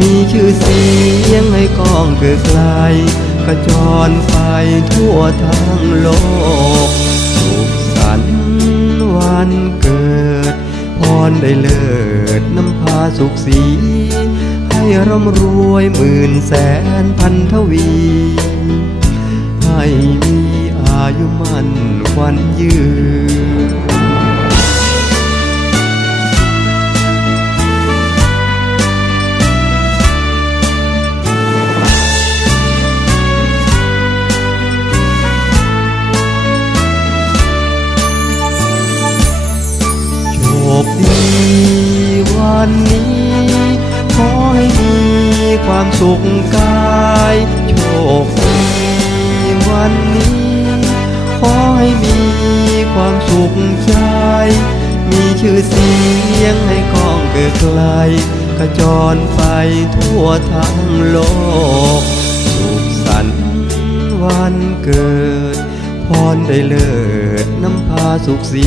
มีชื่อเสียงให้กองเกิดไกลกระจรไปทั่วทั้งโลกสุขสันต์วันเกิด พรได้เลิศนำพาสุขสี ให้ร่ำรวยหมื่นแสนพันทวี ให้มีอายุมันควันยืน โชคดีวันนี้ ขอให้มีความสุขกายโชคดีวันนี้ ขอให้มีความสุขใจ มีชื่อเสียงให้กองเกิดไกลกระจรไปทั่วทั้งโลก สุขสันต์วันเกิด พรได้เลิศนำพาสุขสี